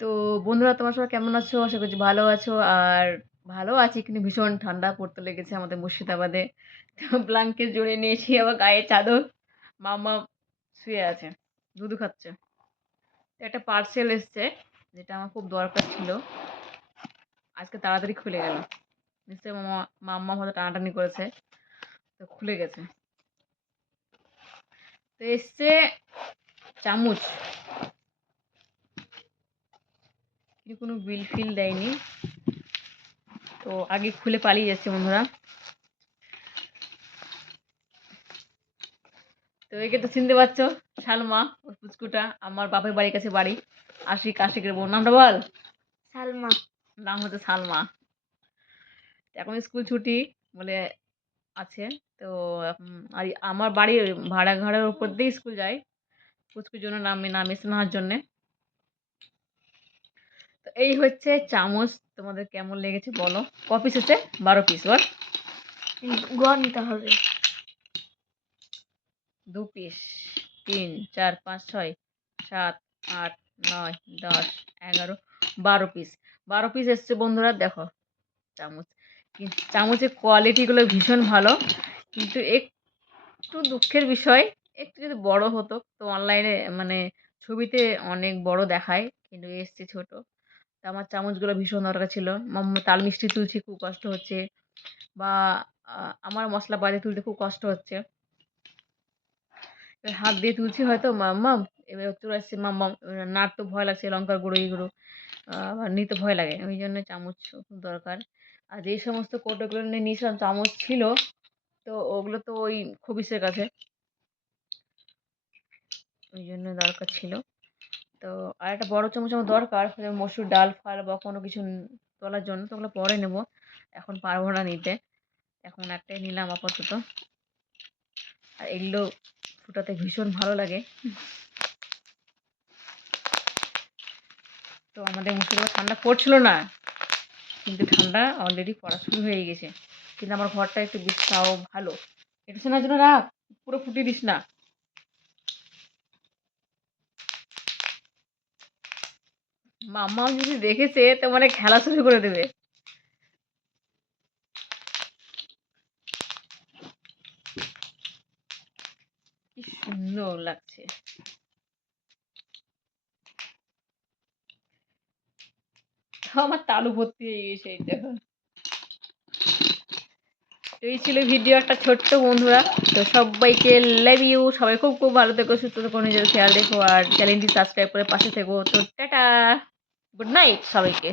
তো বন্ধুরা তোমার সবাই কেমন আছো? আশা করছি ভালো আছো। আর ভালো আছি কিন্তু ভীষণ ঠান্ডা পড়তে লেগেছে আমাদের মুর্শিদাবাদে। তো ব্ল্যাঙ্কেট জড়িয়ে নিয়েছি, আবার গায়ে চাদর। মাম্মা শুয়ে আছে, দুধু খাচ্ছে। তো একটা পার্সেল এসছে যেটা আমার খুব দরকার ছিল, আজকে তাড়াতাড়ি খুলে গেল। নিশ্চয়ই মাম্মা হয়তো টানাটানি করেছে, তো খুলে গেছে। তো এসছে চামচ, কিন্তু কোনো বিল ফিল দেয়নি। তো আগে খুলে পালিয়ে যাচ্ছে বন্ধুরা। তো একে তো চিনতে পারছো, সালমা ওর পুচকুটা, আমার বাপের বাড়ির কাছে বাড়ি। আশিকের বোন। নামটা বল। সালমা। নাম হচ্ছে সালমা। এখন স্কুল ছুটি বলে আছে। তো আর আমার বাড়ির ভাড়া ঘরের উপর দিয়ে স্কুল যায়, পুচকুর জন্য নামে স্নেহার জন্যে। তো এই হচ্ছে চামচ। তোমাদের কেমন লেগেছে বলো। ক পিস হচ্ছে? 12 পিস। বল। গণিতে হবে। 2 পিস, 3, 4, 5, 6, 7, 8, 9, 10, 11, 12 পিস। 12 পিস এসছে বন্ধুরা। দেখো চামচ, চামচের কোয়ালিটিগুলো ভীষণ ভালো, কিন্তু একটু দুঃখের বিষয়, একটু যদি বড় হতো তো অনলাইনে মানে ছবিতে অনেক বড় দেখায়, কিন্তু এসছে ছোট। তো আমার চামচগুলো ভীষণ দরকার ছিল। তাল মিষ্টি তুলছি, খুব কষ্ট হচ্ছে। বা আমার মশলা বাজে তুলতে খুব কষ্ট হচ্ছে। এবার হাত দিয়ে তুলছি হয়তো মাম্মাম, এবার চলে আসছে মাম্মাম। নাড়তে ভয় লাগছে, লঙ্কার গুঁড়ো এইগুলো আবার নিতে ভয় লাগে, ওই জন্য চামচ খুব দরকার। আর যে সমস্ত কৌটোগুলো নিয়ে নিয়েছিলাম চামচ ছিল, তো ওগুলো তো ওই খবিসের কাছে, ওই জন্য দরকার ছিল। তো আর একটা বড় চামচ আমার দরকার, মসুর ডাল ফাল বা কোনো কিছু তোলার জন্য, তো ওগুলো পরে নেব, এখন পারবো না নিতে। এখন একটাই নিলাম আপাতত। আর এগুলো ফুটাতে ভীষণ ভালো লাগে। তো আমাদের মুর্শিদাবাদ ঠান্ডা পড়ছিল না, কিন্তু ঠান্ডা অলরেডি পড়া শুরু হয়ে গেছে। কিন্তু আমার ঘরটা একটু বেশ তাও ভালো। একটু শোনার জন্য রাখ, পুরো ফুটিয়ে দিস না। মাম্মা যদি দেখেছে তো মানে খেলা শুরু করে দেবে। কি সুন্দর লাগছে। আমার তালু ভর্তি হয়ে গেছে এই দেখো। তো এই ছিল ভিডিও একটা ছোট্ট বন্ধুরা। তো সবাইকে লাভ ইউ। সবাই খুব খুব ভালো থেকো, সুস্থ থেকো, নিজের খেয়াল রেখো, আর চ্যানেলটি সাবস্ক্রাইব করে পাশে থেকো। তো টাটা, গুড নাইট সবাইকে।